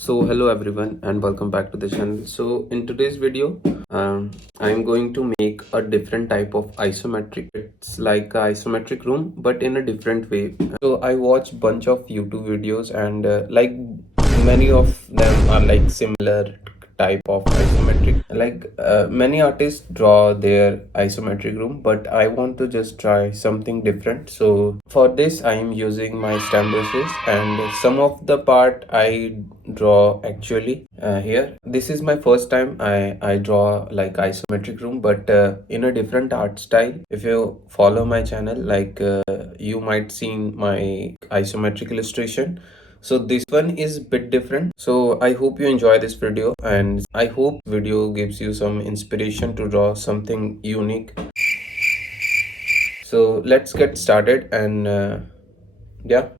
So hello everyone and welcome back to the channel. So in today's video I'm going to make a different type of isometric. It's like a isometric room but in a different way. So I watch bunch of YouTube videos and like many of them are like similar type of isometric. Like many artists draw their isometric room, but I want to just try something different. So for this I am using my stamp brushes and some of the part I draw actually here. This is my first time I draw like isometric room, but in a different art style. If you follow my channel, like you might seen my isometric illustration. So this one is bit different. So I hope you enjoy this video and I hope video gives you some inspiration to draw something unique. So let's get started and yeah.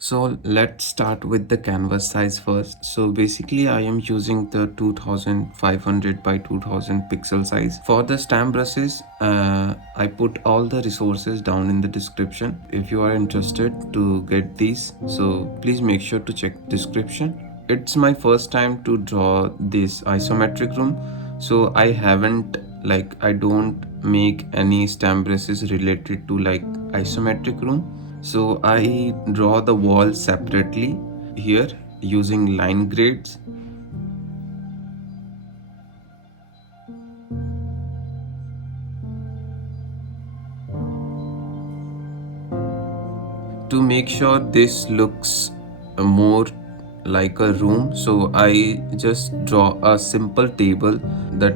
So let's start with the canvas size first. So basically I am using the 2500 by 2000 pixel size. For the stamp brushes, I put all the resources down in the description. If you are interested to get these, so please make sure to check description. It's my first time to draw this isometric room. So I don't make any stamp brushes related to like isometric room. So I draw the wall separately here using line grades. To make sure this looks more like a room, so I just draw a simple table that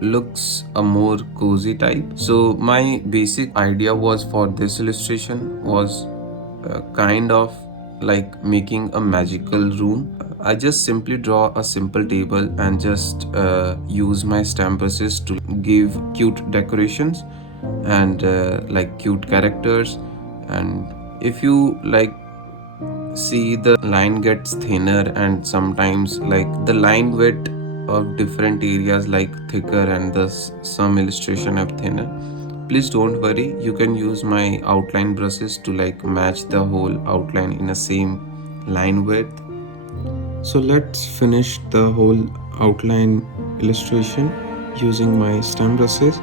looks a more cozy type. So my basic idea was for this illustration was kind of like making a magical room. I just simply draw a simple table and just use my stamp brushes to give cute decorations and like cute characters. And if you like see, the line gets thinner and sometimes like the line width of different areas like thicker and some illustration are thinner. Please don't worry, you can use my outline brushes to like match the whole outline in a same line width. So let's finish the whole outline illustration using my stamp brushes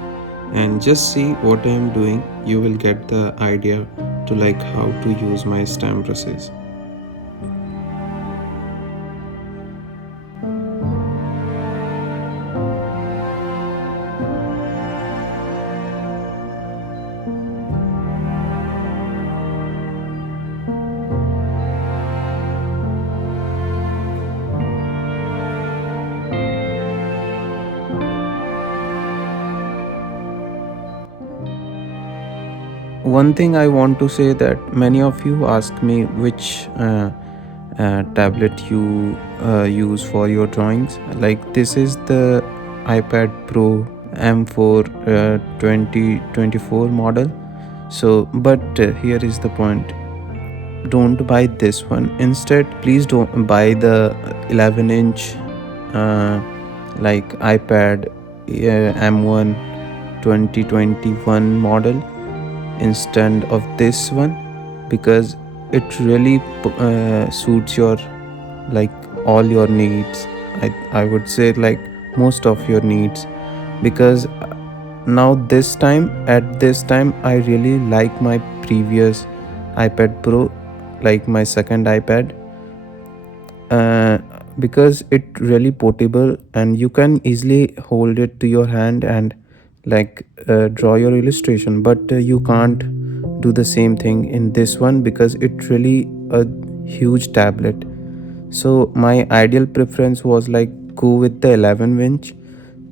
and just see what I am doing. You will get the idea to like how to use my stamp brushes. One thing I want to say that many of you ask me which tablet you use for your drawings. Like this is the iPad Pro M4 2024 model. So, but here is the point. Don't buy this one. Instead, please don't buy the 11-inch like iPad M1 2021 model instead of this one, because it really suits your like all your needs. I would say like most of your needs, because now at this time I really like my previous iPad Pro, like my second iPad, because it really portable and you can easily hold it to your hand and like draw your illustration. But you can't do the same thing in this one because it really a huge tablet. So my ideal preference was like go with the 11-inch.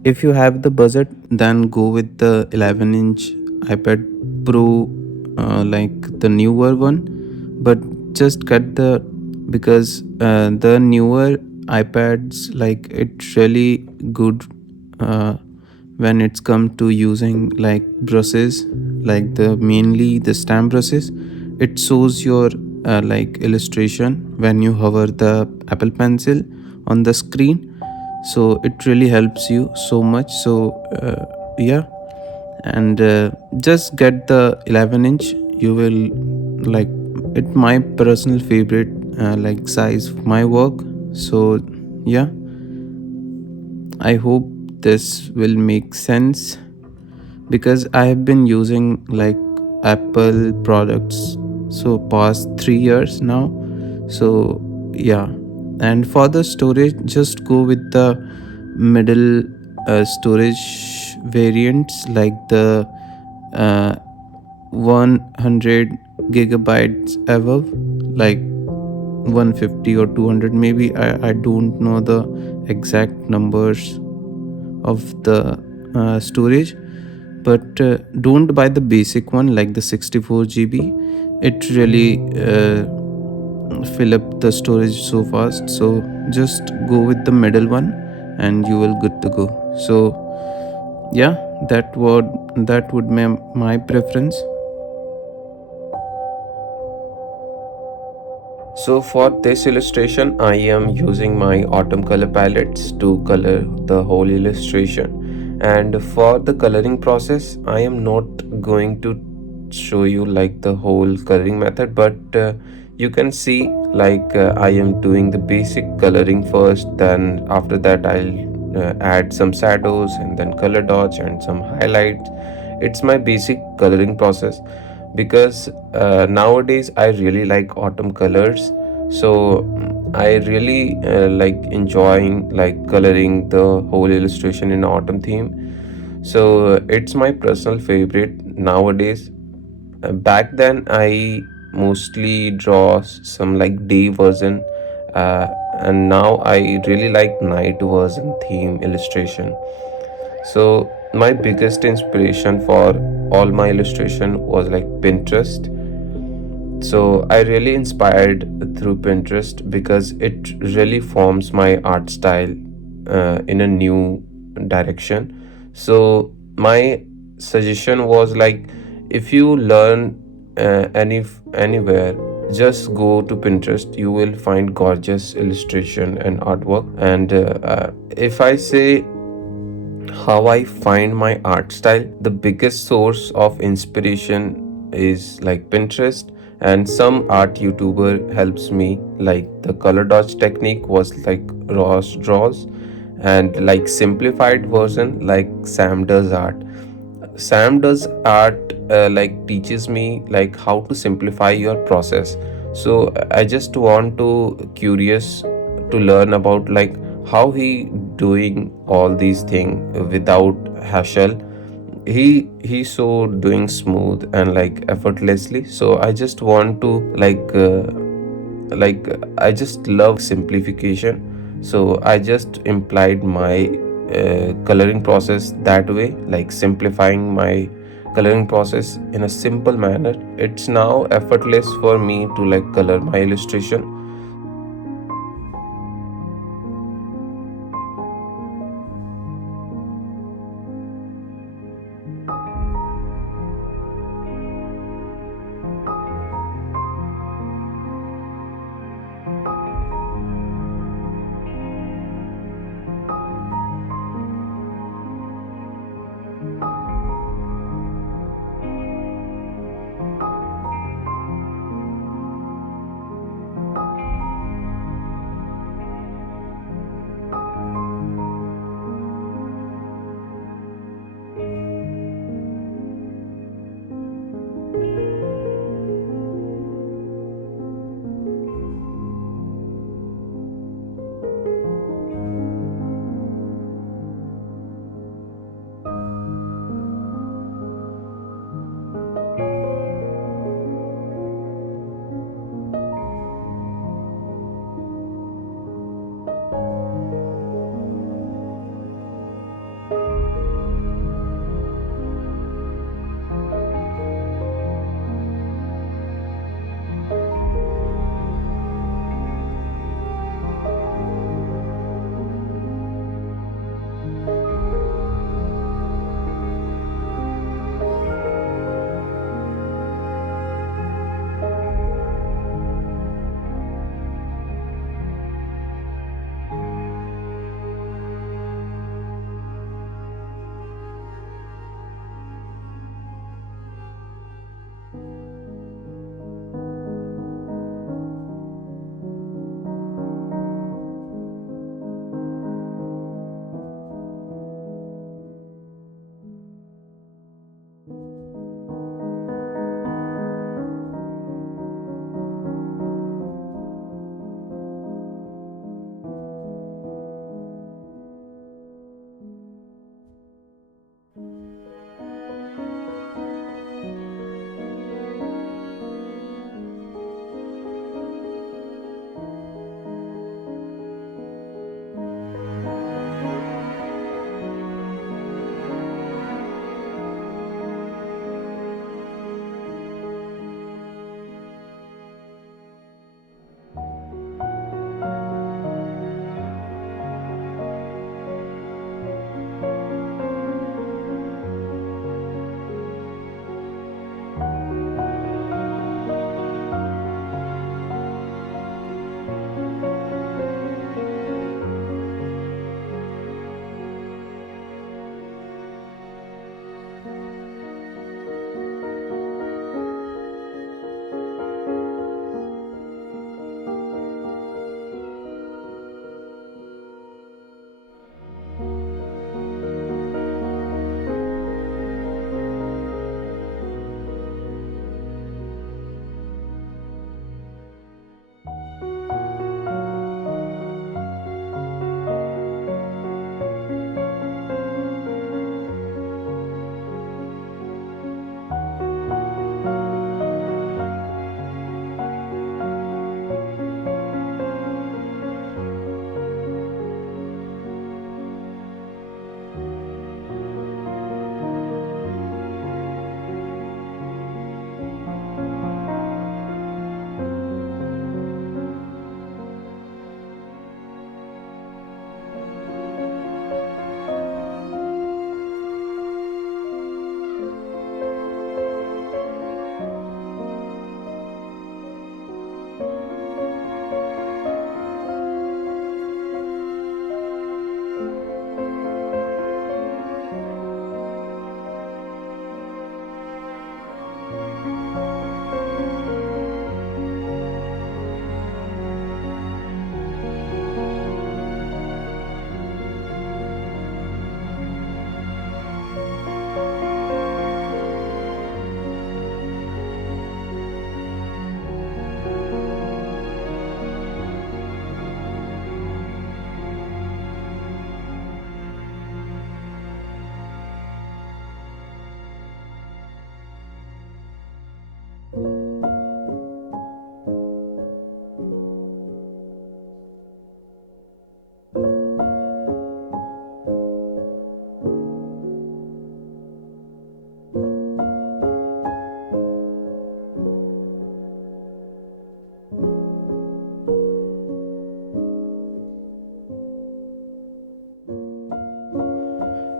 If you have the budget, then go with the 11-inch iPad Pro, like the newer one. But just cut the, because the newer iPads, like it's really good when it's come to using like brushes, like the mainly the stamp brushes. It shows your like illustration when you hover the Apple Pencil on the screen. So it really helps you so much. So yeah, and just get the 11-inch. You will like it, my personal favorite like size for my work. So yeah, I hope this will make sense, because I have been using like Apple products so past 3 years now. So yeah, and for the storage, just go with the middle storage variants, like the uh, 100 gigabytes above, like 150 or 200 maybe. I don't know the exact numbers of the storage, but don't buy the basic one like the 64 GB. It really fill up the storage so fast. So just go with the middle one and you will good to go. So yeah, that would be my preference. So for this illustration, I am using my autumn color palettes to color the whole illustration. And for the coloring process, I am not going to show you like the whole coloring method, but you can see like I am doing the basic coloring first. Then after that, I'll add some shadows and then color dots and some highlights. It's my basic coloring process, because nowadays I really like autumn colors. So I really like enjoying like coloring the whole illustration in autumn theme. So it's my personal favorite nowadays. Back then I mostly draw some like day version, uh, and now I really like night version theme illustration. So my biggest inspiration for all my illustration was like Pinterest. So I really inspired through Pinterest because it really forms my art style in a new direction. So my suggestion was like, if you learn anywhere, just go to Pinterest. You will find gorgeous illustration and artwork. And if I say how I find my art style, the biggest source of inspiration is like Pinterest, and some art YouTuber helps me. Like the color dots technique was like Ross draws, and like simplified version like Sam does art. Sam does art like teaches me like how to simplify your process. So I just want to curious to learn about like how he doing all these things without hassle. He's so doing smooth and like effortlessly. So I just want to like I just love simplification. So I just implied my coloring process that way, like simplifying my coloring process in a simple manner. It's now effortless for me to like color my illustration.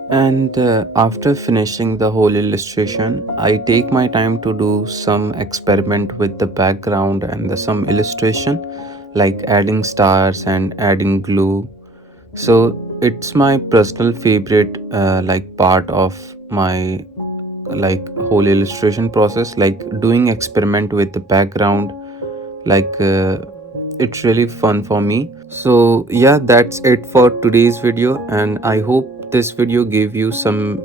And after finishing the whole illustration, I take my time to do some experiment with the background and some illustration, like adding stars and adding glue. So it's my personal favorite part of my whole illustration process, like doing experiment with the background. like uh, it's really fun for me. So yeah, that's it for today's video, and I hope this video gave you some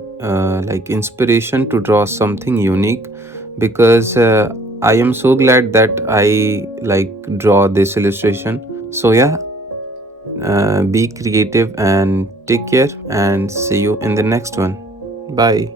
inspiration to draw something unique, because I am so glad that I draw this illustration. So yeah, be creative and take care, and see you in the next one. Bye.